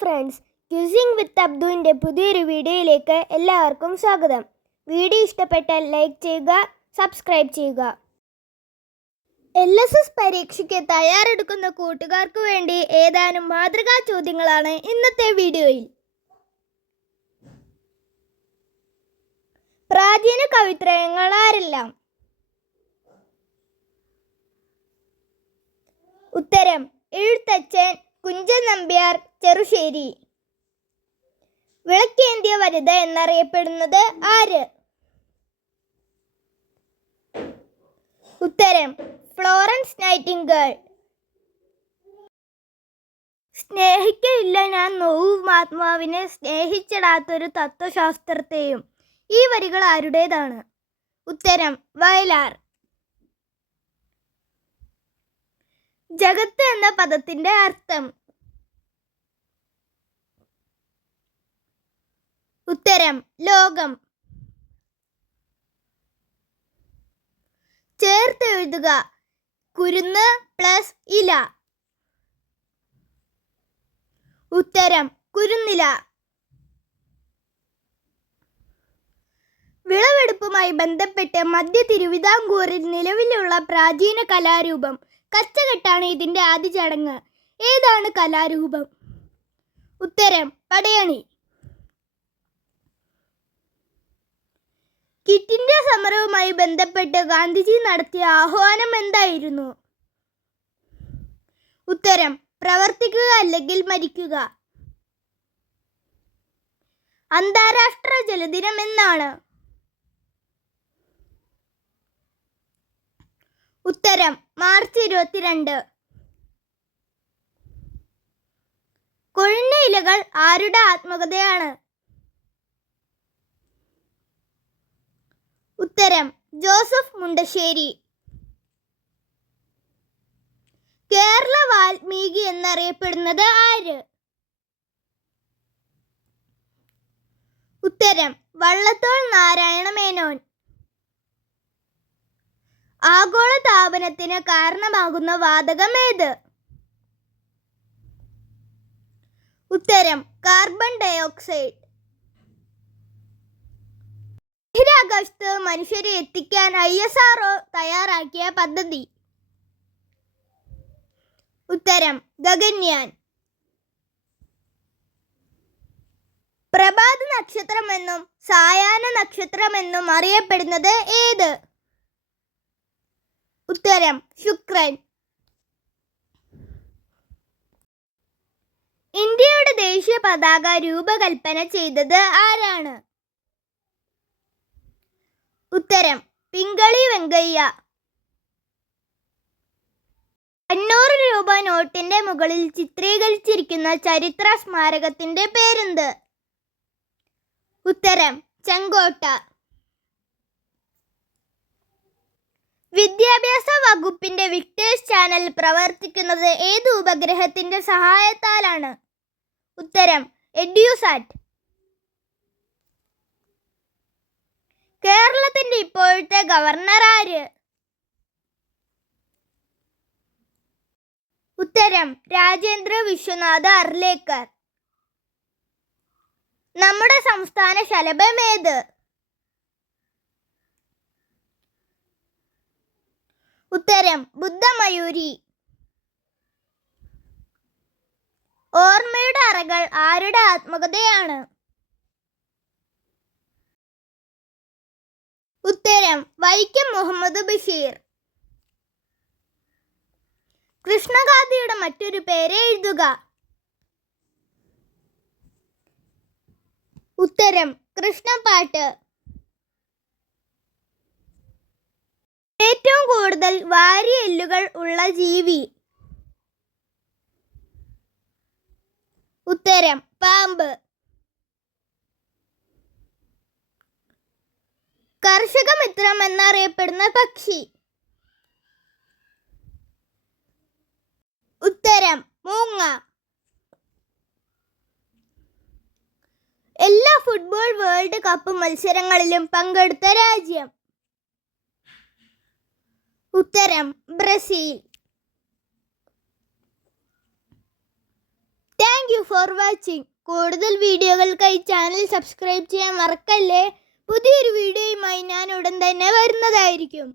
Friends queueing വിത്ത് അബ്ദുവിന്റെ പുതിയൊരു വീഡിയോയിലേക്ക് എല്ലാവർക്കും സ്വാഗതം. വീഡിയോ ഇഷ്ടപ്പെട്ടാൽ ലൈക്ക് ചെയ്യുക സബ്സ്ക്രൈബ് ചെയ്യുക. എൽ എസ് എസ് പരീക്ഷയ്ക്ക് തയ്യാറെടുക്കുന്ന കൂട്ടുകാർക്ക് വേണ്ടി ഏതാനും മാതൃകാ ചോദ്യങ്ങളാണ് ഇന്നത്തെ വീഡിയോയിൽ. പ്രാചീന കവിത്രയങ്ങൾ ആരെല്ലാം? ഉത്തരം എഴുത്തച്ഛൻ കുഞ്ചൻ നമ്പ്യാർ ചെറുശ്ശേരി. വിളക്കേന്ത്യ വനിത എന്നറിയപ്പെടുന്നത് ആര്? ഉത്തരം ഫ്ലോറൻസ് നൈറ്റിംഗേൾ. സ്നേഹിക്കയില്ല ഞാൻ നോവും ആത്മാവിനെ സ്നേഹിച്ചിടാത്തൊരു തത്വശാസ്ത്രത്തെയും. ഈ വരികൾ ആരുടേതാണ്? ഉത്തരം വയലാർ. ജഗത്ത് എന്ന പദത്തിന്റെ അർത്ഥം. ഉത്തരം ലോകം. ചേർത്ത് എഴുതുക. കുരുന്ന് പ്ലസ് ഇല. ഉത്തരം കുരുന്നില. വിളവെടുപ്പുമായി ബന്ധപ്പെട്ട് മധ്യ തിരുവിതാംകൂറിൽ നിലവിലുള്ള പ്രാചീന കലാരൂപം. കച്ചകെട്ടാണ് ഇതിന്റെ ആദ്യ ചടങ്ങ്. ഏതാണ് കലാരൂപം? ഉത്തരം പടയണി. കിറ്റ് ഇന്ത്യ സമരവുമായി ബന്ധപ്പെട്ട് ഗാന്ധിജി നടത്തിയ ആഹ്വാനം എന്തായിരുന്നു? ഉത്തരം പ്രവർത്തിക്കുക അല്ലെങ്കിൽ മരിക്കുക. അന്താരാഷ്ട്ര ജലദിനം എന്നാണ്. ഉത്തരം മാർച്ച് ഇരുപത്തിരണ്ട്. കൊഴിഞ്ഞ ഇലകൾ ആരുടെ ആത്മകഥയാണ്? ഉത്തരം ജോസഫ് മുണ്ടശ്ശേരി. കേരള വാൽമീകി എന്നറിയപ്പെടുന്നത് ആര്? ഉത്തരം വള്ളത്തോൾ നാരായണ മേനോൻ. ആഗോള താപനത്തിന് കാരണമാകുന്ന വാതകം ഏത്? ഉത്തരം കാർബൺ ഡയോക്സൈഡ്. ബഹിരാകാശത്ത് മനുഷ്യരെ എത്തിക്കാൻ ഐ എസ് ആർ തയ്യാറാക്കിയ പദ്ധതി. ഉത്തരം ഗഗൻയാൻ. പ്രഭാത നക്ഷത്രമെന്നും സായാഹ്ന നക്ഷത്രമെന്നും അറിയപ്പെടുന്നത് ഏത്? ഉത്തരം ശുക്രൻ. ഇന്ത്യയുടെ ദേശീയ പതാക രൂപകൽപ്പന ചെയ്തത് ആരാണ്? ഉത്തരം പിങ്കളി വെങ്കയ്യ. അഞ്ഞൂറ് രൂപ നോട്ടിന്റെ മുകളിൽ ചിത്രീകരിച്ചിരിക്കുന്ന ചരിത്ര സ്മാരകത്തിന്റെ പേരെന്ത്? ഉത്തരം ചെങ്കോട്ട. വിദ്യാഭ്യാസ വകുപ്പിന്റെ വിക്ടേഴ്സ് ചാനൽ പ്രവർത്തിക്കുന്നത് ഏത് ഉപഗ്രഹത്തിന്റെ സഹായത്താലാണ്? ഉത്തരം എഡ്യൂസാറ്റ്. കേരളത്തിന്റെ ഇപ്പോഴത്തെ ഗവർണർ ആര് ഉത്തരം രാജേന്ദ്ര വിശ്വനാഥ് അർലേക്കർ. നമ്മുടെ സംസ്ഥാന ഏത്? ഉത്തരം ബുദ്ധമയൂരി. ഓർമ്മയുടെ അറകൾ ആരുടെ ആത്മകഥയാണ്? ഉത്തരം വൈക്കം മുഹമ്മദ് ബഷീർ. കൃഷ്ണഗാഥയുടെ മറ്റൊരു പേര് എഴുതുക. ഉത്തരം കൃഷ്ണപാട്ട് ഏറ്റവും കൂടുതൽ വാരിയെല്ലുകൾ ഉള്ള ജീവി. ഉത്തരം പാമ്പ്. കർഷക മിത്രം എന്നറിയപ്പെടുന്ന പക്ഷി. ഉത്തരം മൂങ്ങ. എല്ലാ ഫുട്ബോൾ വേൾഡ് കപ്പ് മത്സരങ്ങളിലും പങ്കെടുത്ത രാജ്യം. ഉത്തരം Brazil. Thank you for watching. കൂടുതൽ വീഡിയോകൾക്കായി ചാനൽ സബ്സ്ക്രൈബ് ചെയ്യാൻ മറക്കല്ലേ? പുതിയൊരു വീഡിയോയുമായി ഞാൻ ഉടൻ തന്നെ വരുന്നതായിരിക്കും.